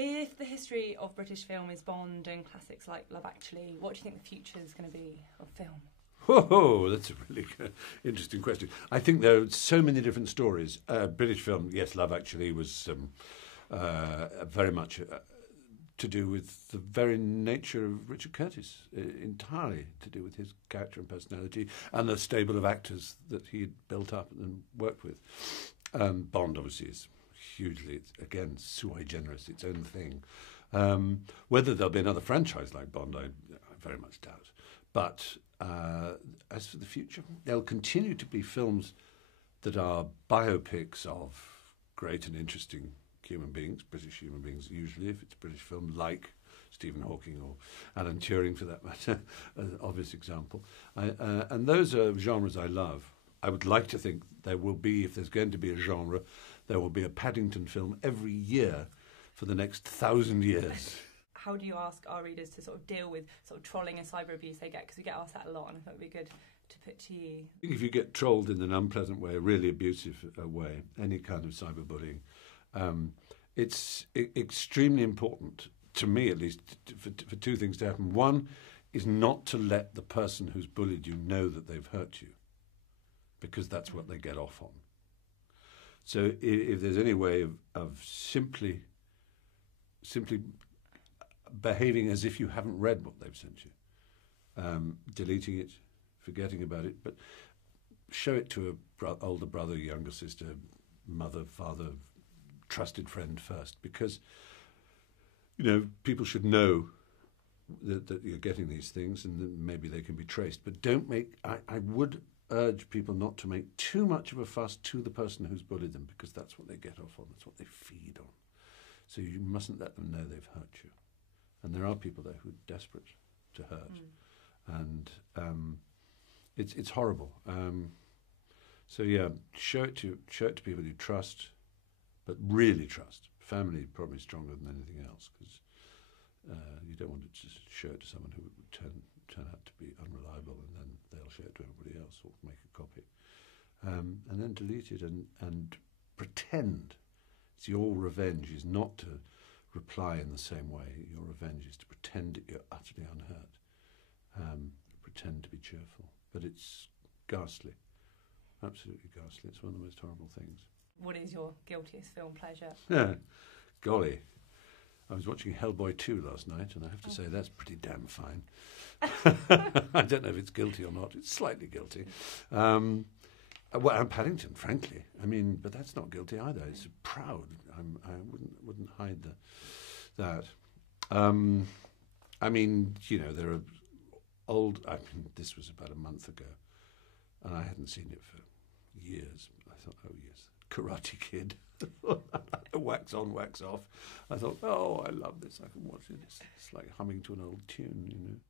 If the history of British film is Bond and classics like Love Actually, what do you think the future is going to be of film? Whoa, that's a really interesting question. I think there are so many different stories. British film, yes, Love Actually was very much to do with the very nature of Richard Curtis, entirely to do with his character and personality and the stable of actors that he'd built up and worked with. Bond, obviously, is hugely, again, sui generis, its own thing. Whether there'll be another franchise like Bond, I very much doubt. But as for the future, there'll continue to be films that are biopics of great and interesting human beings, British human beings usually, if it's a British film, like Stephen Hawking or Alan Turing for that matter, an obvious example. And those are genres I love. I would like to think there will be, if there's going to be a genre, there will be a Paddington film every year for the next 1,000 years. How do you ask our readers to sort of deal with sort of trolling and cyber abuse they get? Because we get asked that a lot, and I thought it would be good to put to you. I think if you get trolled in an unpleasant way, a really abusive way, any kind of cyberbullying, it's extremely important, to me at least, for two things to happen. One is not to let the person who's bullied you know that they've hurt you, because that's what they get off on. So if there's any way of simply behaving as if you haven't read what they've sent you, deleting it, forgetting about it, but show it to a older brother, younger sister, mother, father, trusted friend first, because people should know that you're getting these things, and that maybe they can be traced. But don't make. I would urge people not to make too much of a fuss to the person who's bullied them, because that's what they get off on. That's what they feed on. So you mustn't let them know they've hurt you. And there are people there who are desperate to hurt, and it's horrible. So yeah, show it to people you trust, but really trust. Family probably stronger than anything else, because you don't want to just show it to someone who would turn out to be unreliable, and then they'll show it to everybody else or make a copy, and then delete it and pretend. It's your revenge is not to reply in the same way. Your revenge is to pretend that you're utterly unhurt, pretend to be cheerful. But it's ghastly, absolutely ghastly. It's one of the most horrible things. What is your guiltiest film pleasure? Golly, I was watching Hellboy 2 last night, and I have to say that's pretty damn fine. I don't know if it's guilty or not. It's slightly guilty. Well, and Paddington, frankly. I mean, but that's not guilty either. It's proud. I wouldn't hide that. I mean, there are old. I mean, this was about a month ago, and I hadn't seen it for years. I thought, oh yes, Karate Kid. Wax on, wax off. I thought, oh, I love this. I can watch it. It's like humming to an old tune,